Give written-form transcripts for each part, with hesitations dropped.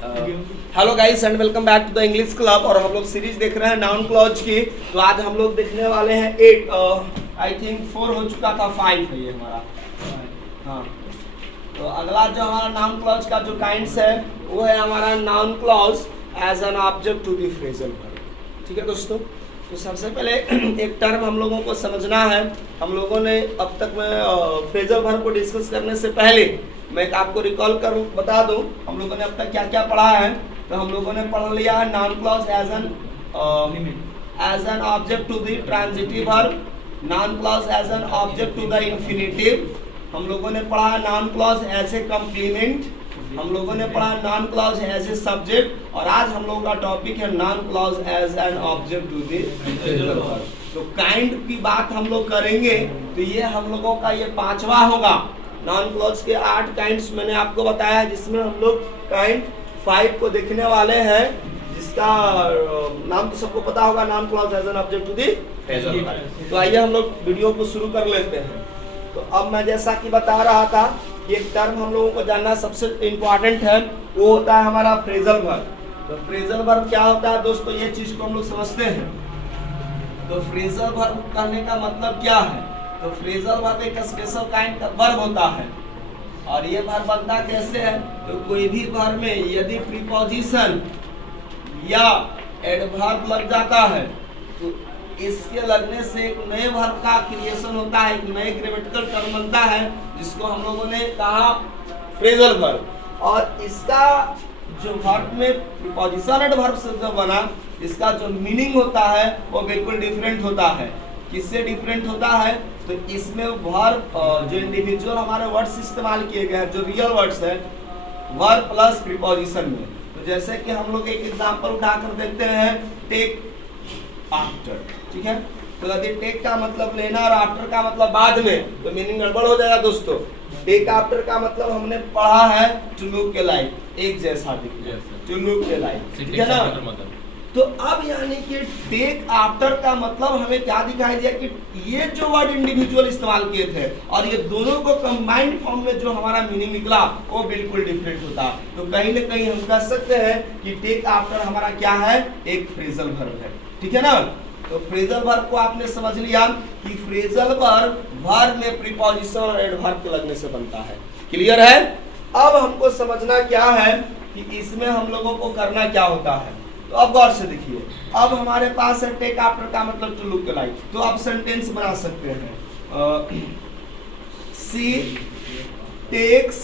Hello guys and welcome back to the English club. और हम लोग सीरीज देख रहे हैं नाउन क्लॉज की। तो आज हम लोग देखने वाले हैं 8 आई थिंक 4 हो चुका था, 5 है ये हमारा। हाँ, तो अगला जो हमारा नाउन क्लॉज का जो काइंड्स है वो है हमारा noun clause as an object to the phrasal verb. ठीक है दोस्तों, तो सबसे पहले एक टर्म हम लोगों को समझना है। हम लोगों ने अब तक में फ्रेजल वर्ब को डिस्कस करने से पहले मैं आपको रिकॉल कर बता दूं हम लोगों ने अब तक क्या क्या पढ़ा है। तो हम लोगों ने पढ़ लिया है noun clause as an object to the transitive verb, noun clause as an object to the infinitive. हम लोगों ने पढ़ा noun clause as a complement. हम लोगों ने पढ़ा noun clause as a subject. और आज हम लोगों का टॉपिक है noun clause as an object to the phrasal verb. तो काइंड की बात हम लोग करेंगे तो ये हम लोगों का ये 5वां होगा। नाउन क्लॉज के 8 काइंड्स मैंने आपको बताया, जिसमें हम लोग काइंड 5 को देखने वाले हैं, जिसका नाम तो सबको पता होगा, noun clause as an object to the phrasal verb. तो आइए हम लोग वीडियो को शुरू कर लेते हैं। तो अब मैं जैसा कि बता रहा था कि एक टर्म हम लोगों को जानना सबसे इम्पोर्टेंट है, वो होता है हमारा फ्रेजल वर्ब। तो फ्रेजल वर्ब क्या होता है दोस्तों, ये चीज को हम लोग समझते हैं। तो फ्रेजल वर्ब कहने का मतलब क्या है? तो फ्रेजल वर्ब एक स्पेशल काइंड का वर्ब होता है। और ये वर्ब बनता कैसे है? तो कोई भी वर्ब में यदि प्रीपोजिशन या एडवर्ब लग जाता है तो इसके लगने से एक नए वर्ब का क्रिएशन होता है, एक नए ग्रामेटिकल टर्म बनता है, जिसको हम लोगों ने कहा फ्रेजल वर्ब। और इसका जो वर्ब में प्रीपोजिशन एडवर्ब से जो बना, इसका जो मीनिंग होता है वो बिल्कुल डिफरेंट होता है। किससे डिफरेंट होता है? तो इसमें वर्ब जो इंडिविजुअल हमारे वर्ड्स इस्तेमाल किए गए हैं, जो रियल वर्ड्स है, वर्ब प्लस प्रीपोजिशन में। तो जैसे कि हम लोग एक एग्जांपल उठाकर देखते हैं, टेक आफ्टर। ठीक है, तो यदि टेक का मतलब लेना और आफ्टर का मतलब बाद में, तो मीनिंग गड़बड़ हो जाएगा दोस्तों। टेक आफ्टर का मतलब हमने पढ़ा है टू लुक लाइक, एक जैसा दिखना, टू लुक लाइक, ठीक है ना। तो अब यानी कि टेक आफ्टर का मतलब हमें क्या दिखाई दिया कि ये जो वर्ड इंडिविजुअल इस्तेमाल किए थे और ये दोनों को कंबाइंड फॉर्म में जो हमारा मीनिंग निकला वो बिल्कुल डिफरेंट होता। तो कहीं ना कहीं हम कह सकते हैं कि टेक आफ्टर हमारा क्या है, एक फ्रेजल वर्ब है। ठीक है ना। तो फ्रेजल वर्ब को आपने समझ लिया कि फ्रेजल वर्ब में प्रीपोजिशन और एडवर्ब के लगने से बनता है। क्लियर है। अब हमको समझना क्या है कि इसमें हम लोगों को करना क्या होता है। तो अब गौर से देखिए, अब हमारे पास है टेक आफ्टर का मतलब टू लुक लाइक। तो आप सेंटेंस बना सकते हैं, सी टेक्स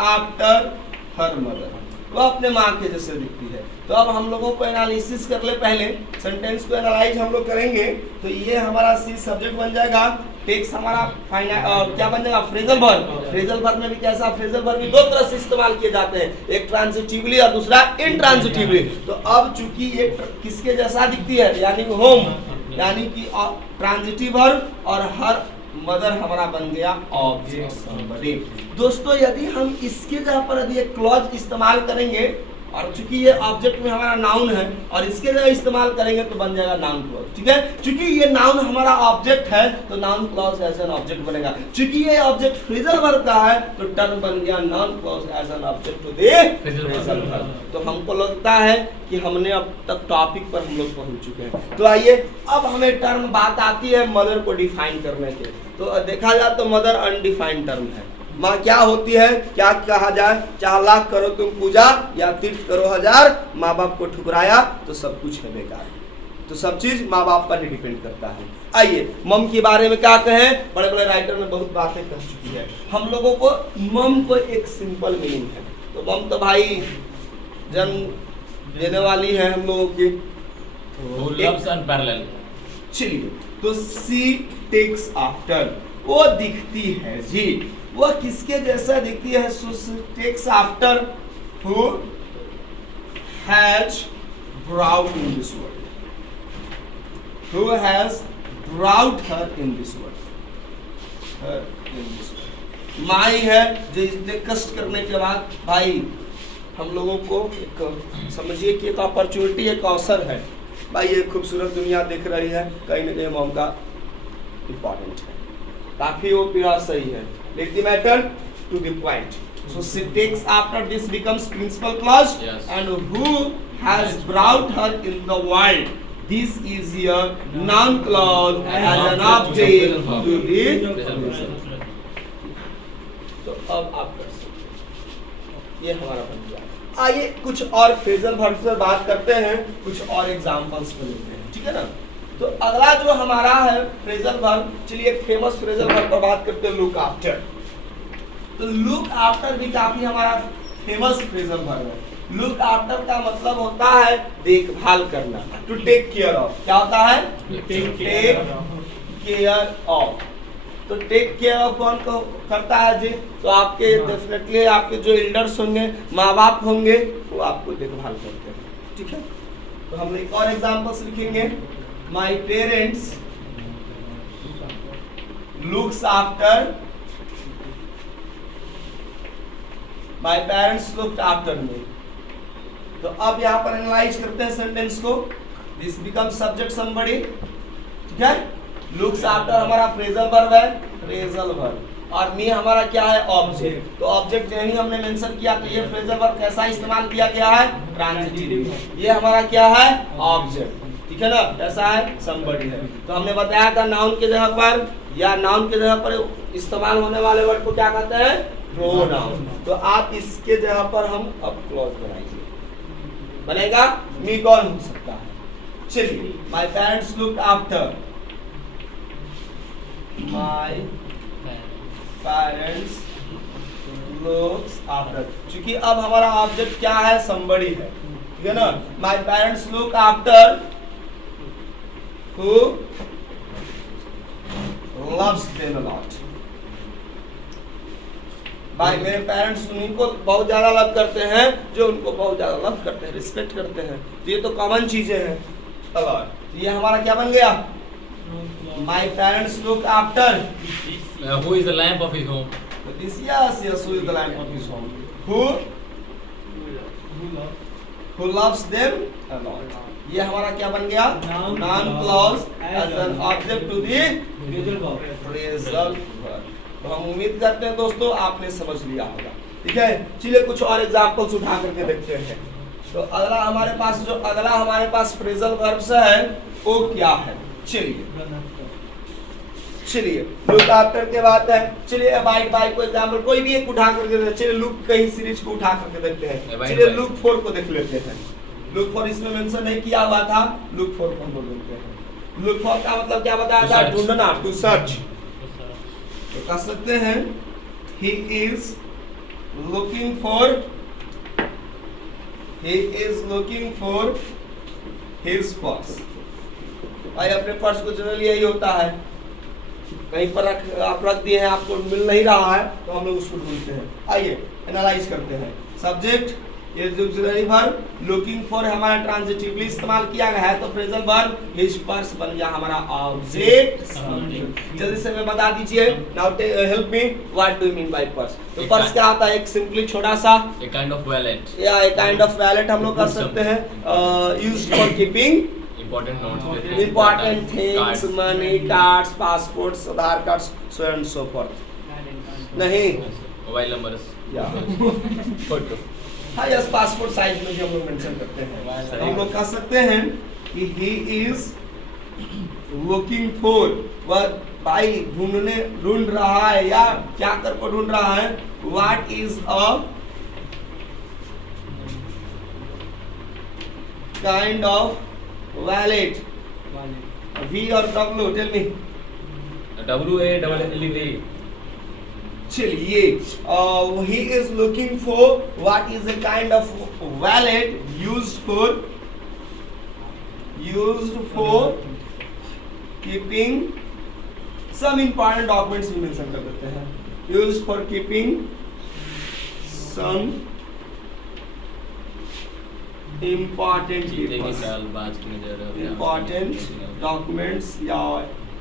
आफ्टर हर मदर, वो अपने माँ के जैसे दिखती है। तो अब हम लोगों को एनालिसिस कर ले, पहले सेंटेंस को एनालाइज हम लोग करेंगे। तो ये हमारा सी सब्जेक्ट बन जाएगा, टेक्स हमारा क्या बन जाएगा, फ्रेजल वर्ब। फ्रेजल वर्ब में भी कैसा, फ्रेजल वर्ब भी दो तरह से इस्तेमाल किए जाते हैं, एक ट्रांजिटिवली और दूसरा इनट्रांजिटिवली। तो अब चूंकि ये किसके जैसा दिखती है, यानी होम, यानी कि ट्रांजिटिव वर्ब, और हर मदर हमारा बन गया ऑब्जेक्ट समबडी। दोस्तों यदि हम इसके जगह पर यदि एक क्लॉज इस्तेमाल करेंगे, और चूंकि ये ऑब्जेक्ट में हमारा नाउन है और इसके जगह इस्तेमाल करेंगे तो बन जाएगा नाउन क्लॉज। ठीक है, चूंकि ये नाउन हमारा ऑब्जेक्ट है तो noun clause as an object बनेगा। चूंकि ये ऑब्जेक्ट फ्रेजल वर्ब का है तो टर्म बन गया noun clause as an object to the phrasal verb. तो हमको लगता है कि हमने अब तक टॉपिक पर हम लोग पहुंच चुके हैं। तो आइए अब हमें टर्म बात आती है मदर को डिफाइन करने के। तो देखा जाए तो मदर अनडिफाइंड टर्म है। माँ क्या होती है, क्या कहा जाए, 4 लाख करो तुम पूजा या तीर्थ करो 1000, माँ बाप को ठुकराया तो सब कुछ है बेकार। तो सब चीज माँ बाप पर ही डिपेंड करता है। आइए मम के बारे में क्या कहें, बड़े बड़े राइटर ने बहुत बातें कह चुकी है। हम लोगों को मम को एक सिंपल मीनिंग है। तो मम तो भाई जन्म देने वाली है हम लोगों की, चलिए। तो सी टेक्स आफ्टर, वो दिखती है जी, वो किसके जैसा दिखती है, takes after who has brought in this world, who has brought her in this world, her in this world। माई है जो इतने कष्ट करने के बाद भाई हम लोगों को एक समझिए कि एक अपॉर्चुनिटी, एक अवसर है भाई, ये खूबसूरत दुनिया दिख रही है, कहीं ना कहीं मॉम का इम्पोर्टेंट है, काफी वो पीड़ा सही है। Let the matter to the point. So she takes after this becomes principal clause. Yes. And who has brought her in the world. This is your noun clause as an object to the. तो अब आप कर सकते, ये हमारा बन गया। आइए कुछ और फ्रेजल वर्ब से बात करते हैं, कुछ और एग्जांपल्स पे लेते हैं, ठीक है ना। तो अगला जो हमारा है फ्रेजल वर्ब, चलिए एक फेमस फ्रेजल वर्ब पर बात करते हैं, लुक आफ्टर। तो लुक आफ्टर भी काफी हमारा फेमस फ्रेजल वर्ब है। लुक आफ्टर का मतलब होता है देखभाल करना, टू टेक केयर ऑफ। क्या होता है? Take care of. तो टेक केयर ऑफ कौन को करता है जी? तो आपके डेफिनेटली आपके जो एल्डर्स होंगे, माँ बाप होंगे, वो आपको देखभाल करते हैं, ठीक है। तो हम एक और एग्जांपल्स लिखेंगे, my parents looks after, my parents looked after me. तो अब यहाँ पर एनालाइज करते हैं सेंटेंस को। दिस बिकम सब्जेक्ट समबडी, ठीक है। लुक्स आफ्टर हमारा फ्रेजल वर्ब है, फ्रेजल वर्ब, और मी हमारा क्या है? ऑब्जेक्ट। तो ऑब्जेक्ट यही हमने मेंशन किया, तो ये फ्रेजल वर्ब कैसा इस्तेमाल किया गया है? ट्रांजिटिव। ये हमारा क्या है? ऑब्जेक्ट, ठीक है ना। कैसा है? समबडी है। तो हमने बताया था नाउन के जगह पर या नाउन के जगह पर इस्तेमाल होने वाले वर्ड को क्या कहते हैं? प्रोनाउन। तो आप इसके जगह पर हम अब क्लॉज बनाइए, बनेगा मी कौन हो सकता है? चलिए, my parents looked after, my parents looks after. क्योंकि अब हमारा ऑब्जेक्ट क्या है? समबडी है, ठीक है ना। My parents look after who loves them a lot. भाई मेरे पेरेंट्स उनको बहुत ज्यादा लव करते हैं, जो उनको बहुत ज्यादा लव करते हैं, रिस्पेक्ट करते हैं। तो ये तो कॉमन चीजें हैं। तो ये हमारा क्या बन गया? My parents look after Who is the lamp of his home? This, yes yes, who is the lamp of his home, who loves them a lot। ये हमारा क्या बन गया? Noun clause as an object to the phrasal verb. तो हम उम्मीद करते हैं दोस्तों आपने समझ लिया होगा, ठीक है। चलिए कुछ और एग्जांपल्स उठा करके देखते हैं। तो अगला हमारे पास फ्रेजल वर्ब्स है, वो क्या है? चलिए लुक आफ्टर के बात है। चलिए अबाइड बाय को एग्जांपल कोई भी एक उठा करके देखते हैं। चलिए लुक कहीं सीरीज को उठा करके देखते हैं। चलिए लुक फॉर को देख लेते हैं। लुक फॉर इसमें मेंशन नहीं किया हुआ था, लुक फॉर को हम बोल देते हैं। लुक फॉर का मतलब क्या बताया था? ढूंढना, टू सर्च। तो कह सकते हैं he is looking for his purse। भाई अपने पर्स को जनरली यही होता है, कहीं पर आप रख दिए हैं, आपको मिल नहीं रहा है, तो हम लोग उसको ढूंढते हैं। आइए एनालाइज करते हैं। सब्जेक्ट ये ऑक्सिलरी वर्ब, लुकिंग फॉर हमारा ट्रांजिटिवली इस्तेमाल किया गया है, तो फ्रेजल वर्ब हिज पर्स बन गया हमारा ऑब्जेक्ट। जल्दी से मैं बता दीजिए, now help me, what do you mean by purse? तो पर्स क्या होता है? एक सिंपली छोटा सा A kind of wallet। या एक काइंड ऑफ वैलेट हम लोग कर सकते हैं, used for keeping Important notes। important things, money, cards, passports, Aadhaar cards, so and so forth। नहीं, मोबाइल नंबर्स या फोटो। हाँ यस, पासपोर्ट साइज में भी हम लोग मेंशन करते हैं। तो हम लोग कह सकते हैं कि he is looking for, वह भाई ढूंढ रहा है या क्या कर को ढूंढ रहा है? What is a kind of wallet? V or W? Tell me। WALLET। चलिए he is looking for what is a kind of wallet used for keeping some important documents भी मेंशन कर देते हैं। used for keeping some important papers, important documents या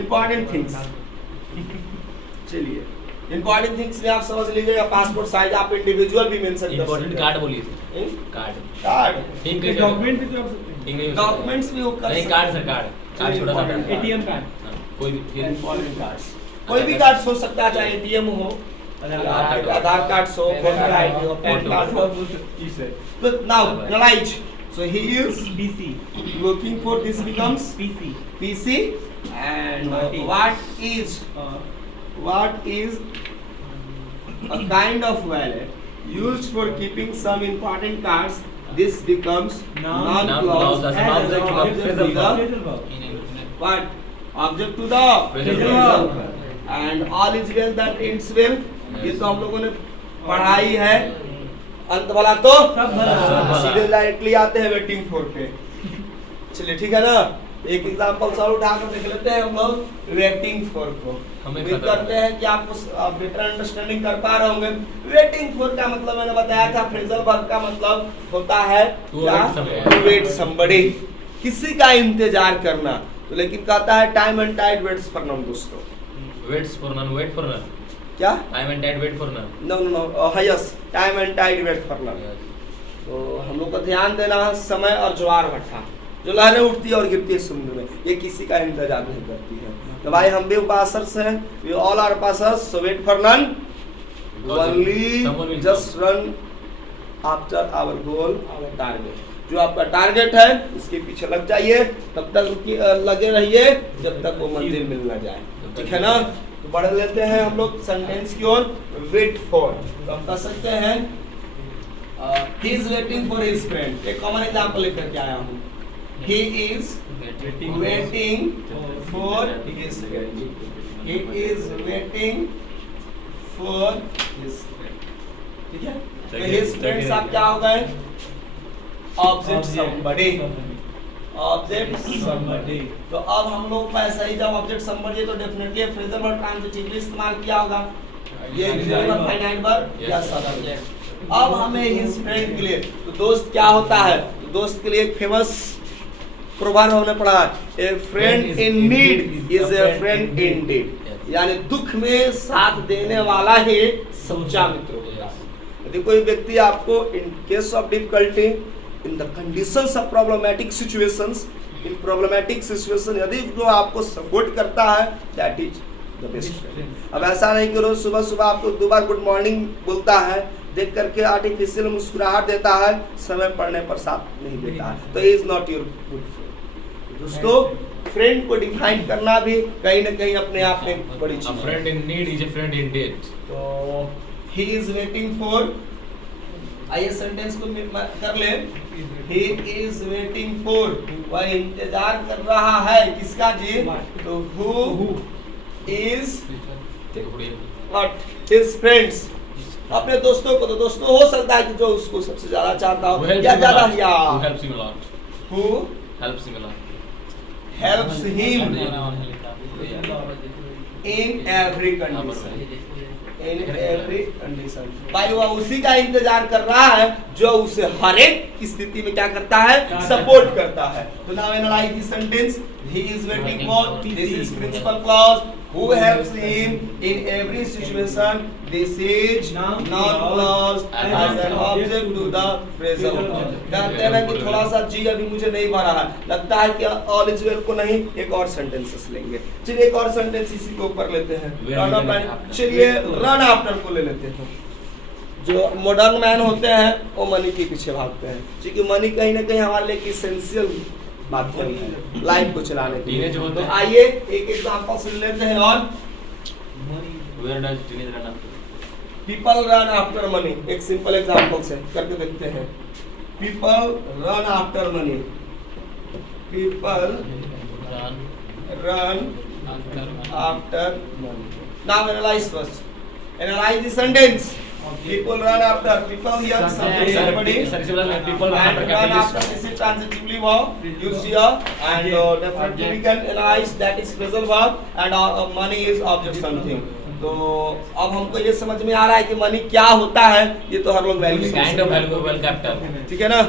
important things। चलिए important things में आप समझ लीजिए, या पासपोर्ट साइज आप इंडिविजुअल भी मेंशन कर सकते हैं। इंपॉर्टेंट कार्ड बोलिए। कार्ड डॉक्यूमेंट भी कर सकते हैं। डॉक्यूमेंट्स भी वो कर नहीं, कार्ड सर, कार्ड छोटा सा एटीएम कार्ड, कोई भी इंपॉर्टेंट कार्ड्स, कोई भी कार्ड्स हो सकता है, चाहे एटीएम हो, आधार कार्ड सो वोटर आईडी और पैन कार्ड हो। तो now analyse, so he is PC. looking for, this becomes PC. PC, and what is a kind of wallet used for keeping some important cards, this becomes noun clause as an as an object to the what object to the Phrasal verb, and all is well that ends well। ये तो हम लोगों ने पढ़ाई है। अंत भला तो सब भला। सीधे डायरेक्टली आते हैं वेटिंग फॉर पे। चलिए ठीक है ना, एक एग्जांपल सॉल्व उठाकर देख लेते हैं हम लोग वेटिंग फॉर को। उम्मीद करते हैं कि आप बेटर अंडरस्टैंडिंग कर पा रहे होंगे। वेटिंग फॉर का मतलब मैंने बताया था, फ्रेजल वर्ब का मतलब होता है To वेट समबडी, किसी का इंतजार करना। तो लेकिन कहता है time and tide waits for none दोस्तों। Waits for none, wait for none. क्या? Time and tide, wait for none. No no no, yes, time and tide wait for none. तो हम लोग को ध्यान देना है समय और ज्वार भट्टा, जो लहरें उठती है और गिरती है समुद्र में, ये किसी का इंतजार नहीं करती है। तो भाई हम भी पासर्स हैं, we all are passers, so wait for none, only just run after our goal, our target. जो आपका टारगेट है उसके पीछे लग जाइए, तब तक लगे रहिए जब तक वो मंजिल मिल ना जाए। ठीक है ना? तो बढ़ लेते हैं हम लोग सेंटेंस की ओर। वेट फॉर, तो हम कह सकते हैं he is waiting for his friend। एक कॉमन एग्जांपल लेकर के आया हूँ। he is waiting for his friend। he is waiting for his friend। ठीक है? तो his friends आप क्या हो गए? Object somebody, object somebody। तो अब हम लोग ऐसा ही जब ऑब्जेक्ट somebody तो डेफिनेटली फ्रेजल वर्ब ट्रांजिटिवली इस्तेमाल किया होगा। ये वर्ब फाइनाइट वर्ब या सब्जेक्ट। अब हमें हिज फ्रेंड के लिए, तो दोस्त क्या होता है? तो दोस्त के लिए एक फेमस प्रोवर्ब हमने पढ़ा, ए friend in need is a friend Indeed. यानी दुख में साथ देने वाला ही सच्चा मित्र होगा। यदि कोई व्यक्ति आपको in case of difficulty, in the conditions of problematic situations, in problematic situation यदि जो आपको सपोर्ट करता है, that is the best friend. अब ऐसा नहीं कि रोज सुबह सुबह आपको 2 बार गुड मॉर्निंग बोलता है, देख करके आर्टिफिशियल मुस्कुराहट देता है, समय पड़ने पर साथ नहीं देता है, तो he is not your good friend. दोस्तों फ्रेंड को डिफाइन करना भी कहीं ना कहीं अपने आप में बड़ी चीज है। A friend in need is a friend indeed. तो he is waiting for, आइए सेंटेंस को कर ले। he is waiting for, वह इंतजार कर रहा है किसका जी? तो who is what his friends, अपने दोस्तों को। तो दोस्तों हो सकता है कि जो उसको सबसे ज्यादा चाहता Who हो helps या him a ज्यादा lot. या Who helps him a lot. who Helps him a lot. helps him in every condition, in every condition। भाई वह उसी का इंतजार कर रहा है जो उसे हर एक स्थिति में क्या करता है? सपोर्ट करता है। तो now analyse this sentence. he is waiting for, this is principal clause, who helps him in every situation, this is noun clause as an object to the phrasal verb। कहते हैं ना कि थोड़ा सा जी अभी मुझे नहीं भरा है, लगता है कि ऑल इज वेल को नहीं, एक और सेंटेंसेस लेंगे। चलिए एक और सेंटेंस इसी के ऊपर लेते हैं। चलिए रन आफ्टर को ले लेते हैं। जो मॉडर्न मैन होते हैं वो मनी के पीछे भागते हैं, क्योंकि मनी कहीं ना कहीं हमारे लिए इसेंशियल माध्यम है लाइफ को चलाने के लिए। तो आइए एक एग्जांपल सुन लेते हैं। और Where does teenage run after? People run after money, एक सिंपल एग्जांपल से करके देखते हैं। People run after money, people run after money। Now analyze first, analyze the sentence। people run after, people here subject somebody, People and run after this is transitively verb used here, and definitely we can analyze that is phrasal verb, and money is object something। तो अब हमको ये समझ में आ रहा है कि money क्या होता है, ये तो हर लोग value Kind of valuable capital. ठीक है ना।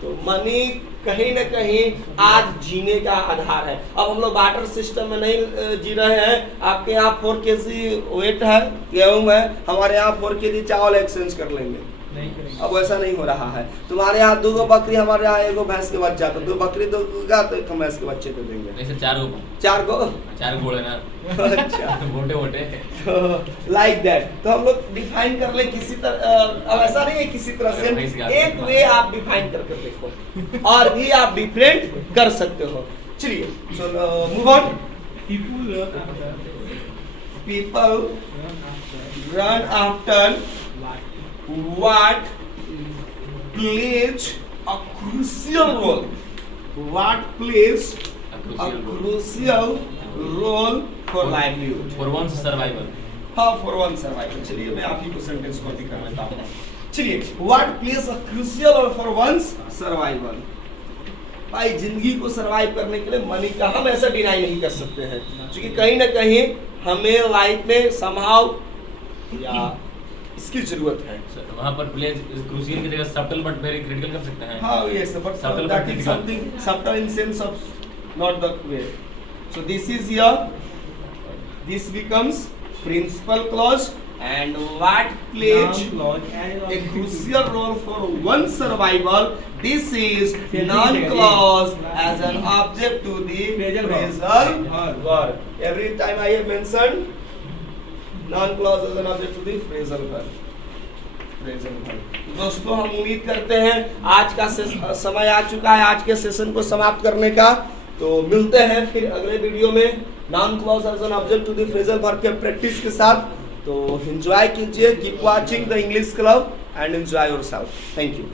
तो मनी कहीं ना कहीं आज जीने का आधार है। अब हम लोग बार्टर सिस्टम में नहीं जी रहे हैं। आपके यहाँ 4 kg वेट है, गेहूं है, हमारे यहाँ 4 kg चावल एक्सचेंज कर लेंगे, अब वैसा नहीं हो रहा है। तुम्हारे यहाँ 2 बकरी, हमारे यहाँ 1 भैंस के बच्चा, तो 2 बकरी दोगा तो 1 भैंस के बच्चे को देंगे। नहीं सर 4 को 4 को 4 घोड़े ना अच्छा मोटे मोटे। तो लाइक दैट, तो हम लोग डिफाइन कर ले किसी तरह। अब ऐसा नहीं है किसी तरह से, एक वे आप डिफाइन करके देखो और भी आप डिफरेंट कर सकते हो। चलिए so move on. People run after what plays a crucial role, what plays a crucial role for livelihood, for one's survival। हाँ for one survival। चलिए मैं आप ही को सेंटेंस कॉपी कर लेता हूँ। चलिए what plays a crucial role for one's survival। भाई जिंदगी को सरवाइव करने के लिए मनी का हम ऐसा डिनाई नहीं कर सकते हैं, क्योंकि कहीं ना कहीं हमें लाइफ में समहाउ या इसकी जरूरत है। वहाँ पर प्लेज क्रूशियल की जगह सब्टल बट वेरी क्रिटिकल कर सकते हैं। हाँ yes, but Subtle that but is critical. something subtle in sense of not the way. So this is here, this becomes principal clause, and what plays a crucial role for one's survival, this is noun clause as an object to the phrasal verb. Every time I have mentioned noun clause as an object to the phrasal verb. दोस्तों हम उम्मीद करते हैं आज का समय आ चुका है आज के सेशन को समाप्त करने का। तो मिलते हैं फिर अगले वीडियो में noun clause as an object to the phrasal verb के प्रैक्टिस के साथ। तो एंजॉय कीजिए, keep watching the English club and enjoy yourself. Thank you.